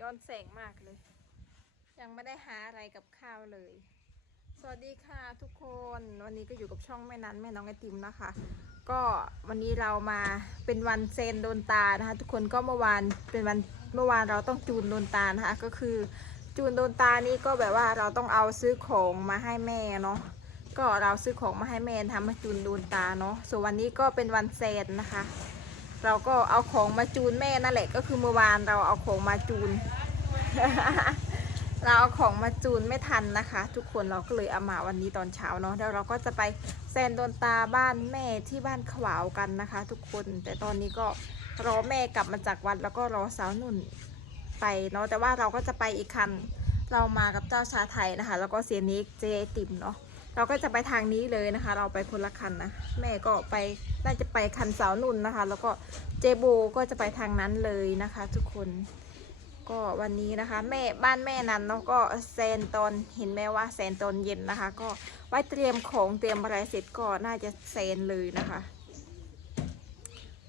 ย้อนแสงมากเลย ยังไม่ได้หาอะไรกับข้าวเลย สวัสดีค่ะทุกคนวันนี้ก็อยู่กับช่องแม่นั้นแม่น้องไอติมนะคะ ก็วันนี้เรามาเป็นวันเซนโดนตานะคะ ทุกคนก็เมื่อวานเป็นวันเมื่อวานเราต้องจูนโดนตานะคะก็คือจูนโดนตานี่ก็แบบว่าเราต้องเอาซื้อของมาให้แม่เนาะก็เราซื้อของมาให้แม่ทำมาจูนโดนตาเนาะส่วนวันนี้ก็เป็นวันเซนนะคะ เราก็เอาของมาจูนแม่นั่นแหละ ก็คือเมื่อวานเราเอาของมาจูน เราเอาของมาจูนไม่ทันนะคะ ทุกคนเราก็เลยเอามาวันนี้ตอนเช้าเนาะแล้วเราก็จะไปแซนโดนตาบ้านแม่ที่บ้านขวาวกันนะคะ ทุกคนแต่ตอนนี้ก็รอแม่กลับมาจากวัดแล้วก็รอสาวนุ่นไปเนาะแต่ว่าเราก็จะไปอีกคันเรามากับเจ้าชาไทยนะคะ แล้วก็เสียนิกเจติมเนาะ เราก็จะไปทางนี้เลยนะคะ เราไปคนละคันนะแม่ก็ไปน่าจะไปคันสาวนุ่นนะคะ แล้วก็เจโบก็จะไปทางนั้นเลยนะคะ ทุกคนก็วันนี้นะคะ แม่บ้านแม่นั้นเนาะก็แซนตอนเห็นแม่ว่าแซนตอนเย็นนะคะ ก็ไว้เตรียมของเตรียมอะไรเสร็จก็น่าจะแซนเลยนะคะ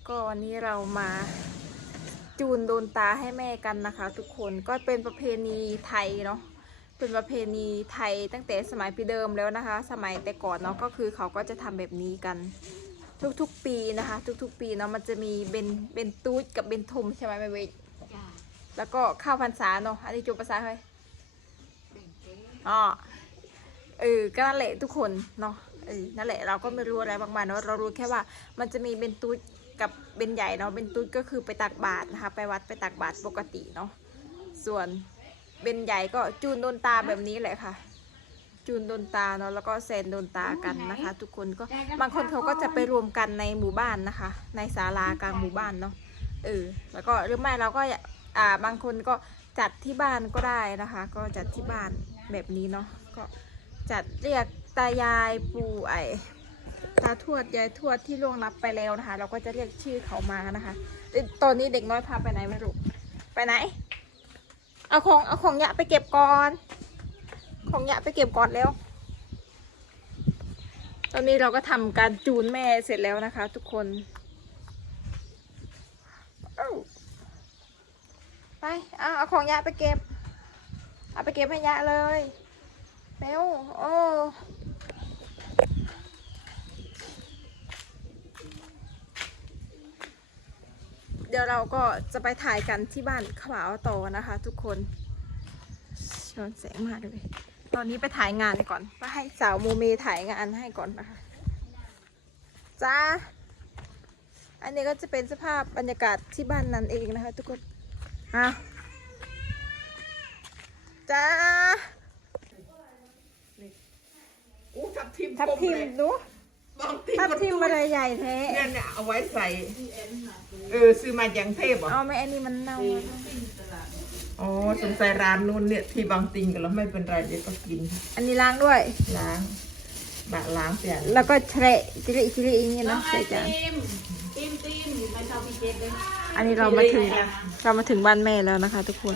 ก็วันนี้เรามาจูนโดนตาให้แม่กันนะคะ ทุกคนก็เป็นประเพณีไทยเนาะ เป็นประเพณีไทยตั้งแต่สมัยปีเดิมแล้วนะคะ สมัยแต่ก่อนเนาะก็คือเขาก็จะทำแบบนี้กัน ทุกๆปีนะคะ ทุกๆ ปีเนาะมันจะมีเป็นเป็นตูดกับเป็นทุมใช่ไหมแม่เวกจ้าแล้วก็ข้าวพรรษาเนาะอันนี้จูภาษาเฮ้ยแบ่งเจ๊อ๋อเออก็นั่นแหละทุกคนเนาะเออนั่นแหละเราก็ไม่รู้อะไรมากมายเนาะเรารู้แค่ว่ามันจะมีเบนตูดกับเบนใหญ่เนาะเบนตูดก็คือไปตักบาตรนะคะ ไปวัดไปตักบาตรปกติเนาะส่วน เบนใหญ่ก็จูนโดนตาแบบนี้แหละค่ะ จูนโดนตาเนาะแล้วก็แซนโดนตากันนะคะ ทุกคนก็บางคนเขาก็จะไปรวมกันในหมู่บ้านนะคะ ในศาลากลางหมู่บ้านเนาะเออแล้วก็หรือไม่เราก็อย่าอ่าบางคนก็จัดที่บ้านก็ได้นะคะ ก็จัดที่บ้านแบบนี้เนาะก็จัดเรียกตายายปู่ไอตาทวดยายทวดที่ล่วงลับไปแล้วนะคะ เราก็จะเรียกชื่อเขามานะคะเอ้ยตอนนี้เด็กน้อยพาไปไหนไม่รู้ไปไหน เอาของเอาของยะไปเก็บก่อน ของยะไปเก็บก่อนแล้ว ตอนนี้เราก็ทำการจูนแม่เสร็จแล้วนะคะ ทุกคนไปเอาเอาของยะไปเก็บ เอาไปเก็บให้ยะเลยเร็วโอ้ เดี๋ยวเราก็จะไปถ่ายกันที่บ้านขวาวต่อนะคะ ทุกคนช้อนแสงมากเลย ตอนนี้ไปถ่ายงานก่อนไปให้สาวโมเมถ่ายงานให้ก่อนนะคะจ้าอันนี้ก็จะเป็นสภาพบรรยากาศที่บ้านนั้นเองนะคะ ทุกคนอะจ้าอู้ทับทิมทับทิมต้เลยดูบางทิมทับทิมอะไรใหญ่แท้เนี่ยเนี่ยเอาไว้ใส่ เออซื้อมาจากเทพเหรอเอาไหมอันนี้มันเน่าแล้วอ๋อสงสัยร้านนู้นเนี่ยที่บางติงกันแล้วไม่เป็นไรเดี๋ยวก็กินอันนี้ล้างด้วย ล้างบะล้างเสียแล้วก็แฉะจิริจิริอย่างนี้เนาะใส่จานติมติมติมไปเช่าพี่เจ๊เลยอันนี้เรามาถึงเรามาถึงบ้านแม่แล้วนะคะ ทุกคน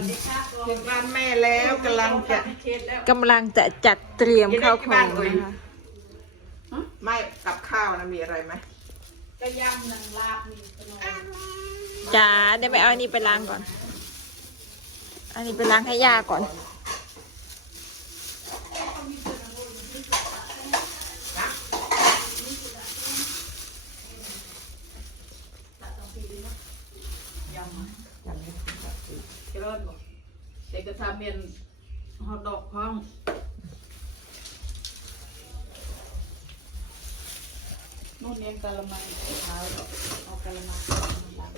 ถึงบ้านแม่แล้วกำลังจะกำลังจะจัดเตรียมข้าวของนะคะไม่กับข้าวนะมีอะไรไหม ก็ยำนังลาบนี่ขนมจ้าเดี๋ยวไปเอาอันนี้ไปล้างก่อน อันนี้ไปล้างให้ย่าก่อนเจริญบอกเด็กจะทำเมียนฮอตดอกห้อง นู่นเลี้ยงกะละมังเท้าดอกเอากะละมังล้าง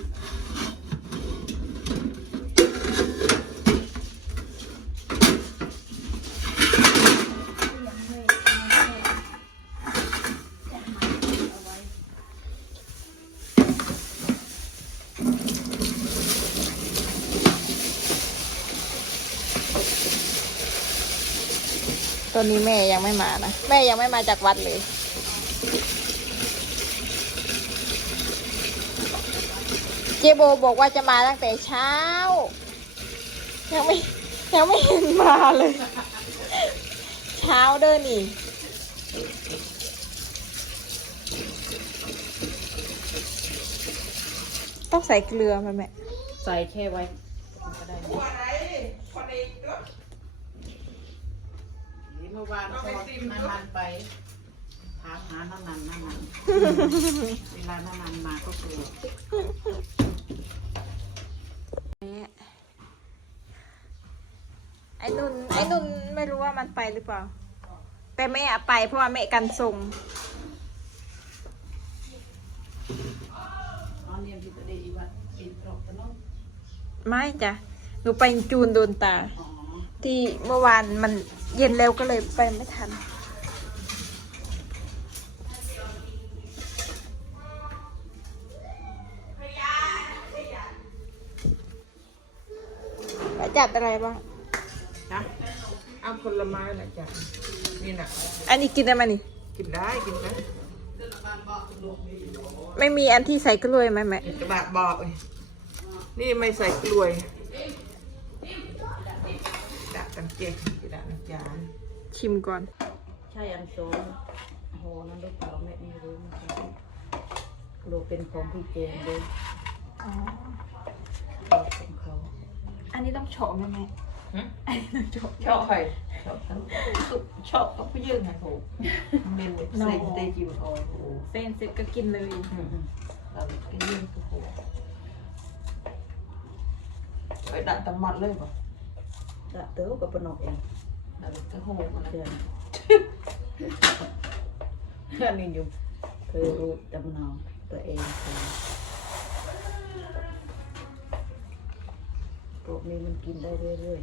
ตอนนี้แม่ยังไม่มานะ แม่ยังไม่มาจากวัดเลย จ๊โบบอกว่าจะมาตั้งแต่เช้า ยังไม่ยังไม่เห็นมาเลย เช้าเด้อนี่ต้องใส่เกลือไหมแม่ใส่แค่ไว้ก็ได้เมื่อวานพอน้ำมันไปถามหาน้ำมันน้ำมันเวลาน้ำมันมาก็เกลือ ไอ้นุ่นไอ้นุ่นไม่รู้ว่ามันไปหรือเปล่า แต่แม่อะไปเพราะว่าแม่กันส่งอ๋อเรียนพิจารณาอีวัดอีตรอกตะน้องไม่จ้ะหนูไปจูนโดนตา ที่เมื่อวานมันเย็นแล้วก็เลยไปไม่ทัน จัดอะไรบ้าง นะเอาผลไม้นะจ๊ะนี่นะอันนี้กินได้ไหมนี่ กินได้กินได้ไม่มีอันที่ใส่กล้วยไหมแม่กระบะบอกเลยนี่ไม่ใส่กล้วยดักกันเจ๊กดักน้ำจานชิมก่อน ใช่อันโซนโหนั่นลูกเต๋าแม่ไม่รู้เหมือนกันรู้เป็นของพี่เจนเลยของเขาอั นนี้ต้องโฉมไหมแม่หึ อันนี้ต้องโฉมชอบใครชอบทั้งชอบก็ผู้ยืนไงโหเมนเซ็งเตจิมโอ้โหเส้นเสร็จก็กินเลย เราก็ยืนก็โหไปดักตำมัดเลยป่ะจะเต๋อกับปนกเองดักก็โหมันเดือนอันนี้อยู่เธอรู้จำนองตัวเองค่ะ พวกนี้มันกินได้เรื่อย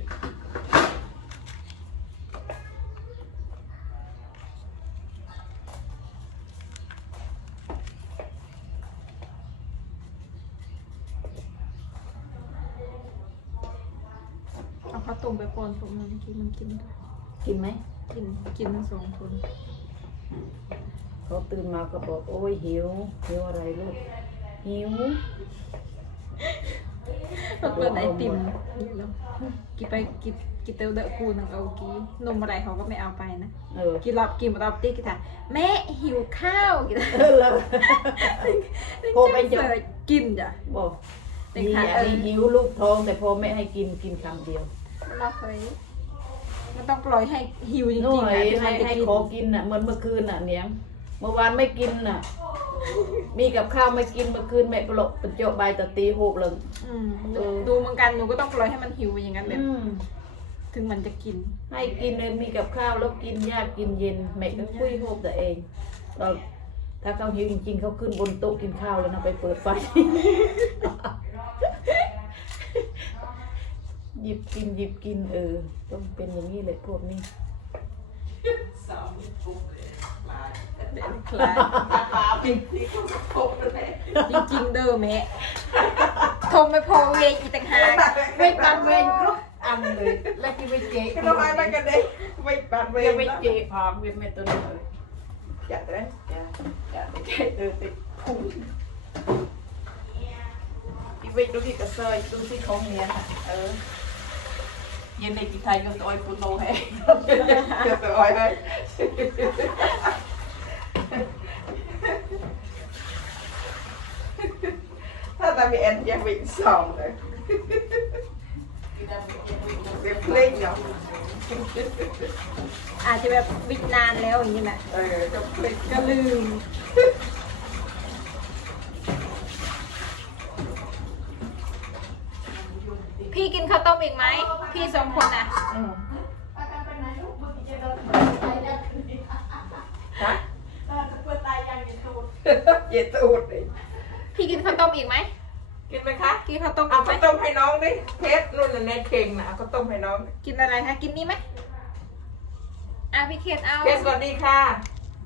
เอาข้าวต้มไปปอนผมมันกินมันกินด้วยๆ กินไหม กินกินทั้งสองคนเขาตื่นมาก็บอกโอ้ยหิวหิวอะไรลูกหิวมัน เปิดไอติมแล้วกินไปกินกินเตลเดอะกูนังเอากีนมอะไรเขาก็ไม่เอาไปนะเออกินรอบกินรอบติ๊กกินค่ะแม่หิวข้าวกินเออแล้วโทรไปจะเสิร์ชกินจ้ะบอกเด็นี่กค่ะอันนี้หิวลูกท้องแต่พ่อไม่ให้กินกินคำเดียวเราเคยมันต้องปล่อยให้หิวจริหน่งอๆยนะถึงให้มันจะให้กินขอกินน่ะเหมือนเมื่อคืนน่ะเนียงเมื่อวานไม่กินน่ะ มีกับข้าวไม่กินเมื่อคืนแม่ปลกเป็นโจใบตะตีหกเลยอืมเออดูเหมือนกันหนูก็ต้องปล่อยให้มันหิวอย่างนั้นเลยอืมถึงมันจะกิน ให้กินเลยมีกับข้าวแล้วกินยากกินเย็นแม่ก็คุยโฮบตัวเองเราถ้าเขาหิวจริงๆเขาขึ้นบนโต๊ะกินข้าวแล้วนะไปเปิดไฟ หยิบกินหยิบกินเออ ต้องเป็นอย่างนี้เลยพวกนี้ คลายจริงจริงๆเด้อแม่ทมไม่พอเวงอีต่างหากไม่ปันเวรครบอันเลยแล้วที่ไปเจ๊ก็ทำไมมันกันเด็กไม่ปัดเวเวรรไปเจ๊พร้อมเวรแม่ตัวนี้เลยจัดเลยจ้ะจ้ะไปเจ๊เดินติดพุงอีเวกดูที่กระเซยดูที่ของเนี้ยน่ะเออย็นในกิไทยก็ตัวไอ้ปุนโนให้เดี๋ยวไปอ้อยเลยถ้าตามีแอนยังวิ่งสองเลย เรียบเพลงเนาะอาจจะแบบวิจนานแล้วอย่างนี้แหละเออจะเพลงก็ลืม พี่กินข้าวต้มอีกไหม พี่สองคนอะอืมฮะเย็ดตูดเลยพี่กินข้าวต้มอีกไหม กินไหมคะ กินข้าวต้มเอาอีกไหมข้าวต้มให้น้องดิเพชรนุ่นน่ะเน็ตเก่งนะเอาข้าวต้มให้น้องกินอะไรคะกินนี่ไหมอะพี่เคสเอาเพชรสวัสดีค่ะ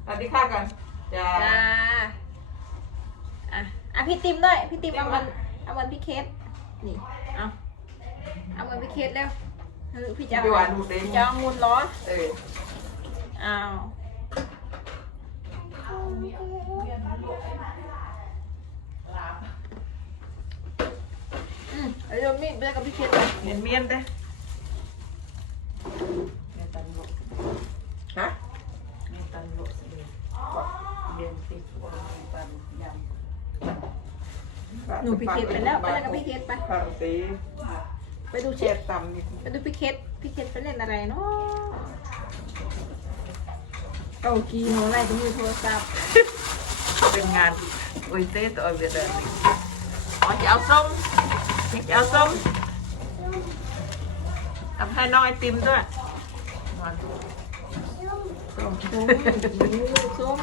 สวัสดีค่ะกันจ้า จ้าอะอะพี่ติมด้วยพี่ติมเอาวันเอาวันพี่เคสนี่เอาเอาวันพี่เคสแล้วเฮ้ยพี่จะเอาพี่หวานดูดิจะเอางูเหร้อเอออ้าวอืมเอา เดี๋ยวมีดไปกับพี่เคสไปเมียนเมียนเด้แม่ตันโลกฮะแม่ตันโลกเสด็จเรียนติดว่ามีปันยำหนูพี่เคสไปแล้ว ไปเล่นกับพี่เคสไปฝรั่งสีไปดูเชเชียฟดต่ำนิดไปดูพี่เคสพี่เคสไปเล่นอะไรเนาะเอากีโน้อะไรก็มีโทรศัพท์เป็นงานอุ้ยเต้ตัวเวียดเลยอ๋อจะเอาส้ม จะเอาส้มทำให้น้องไอติมด้วยส้มส้มส้ม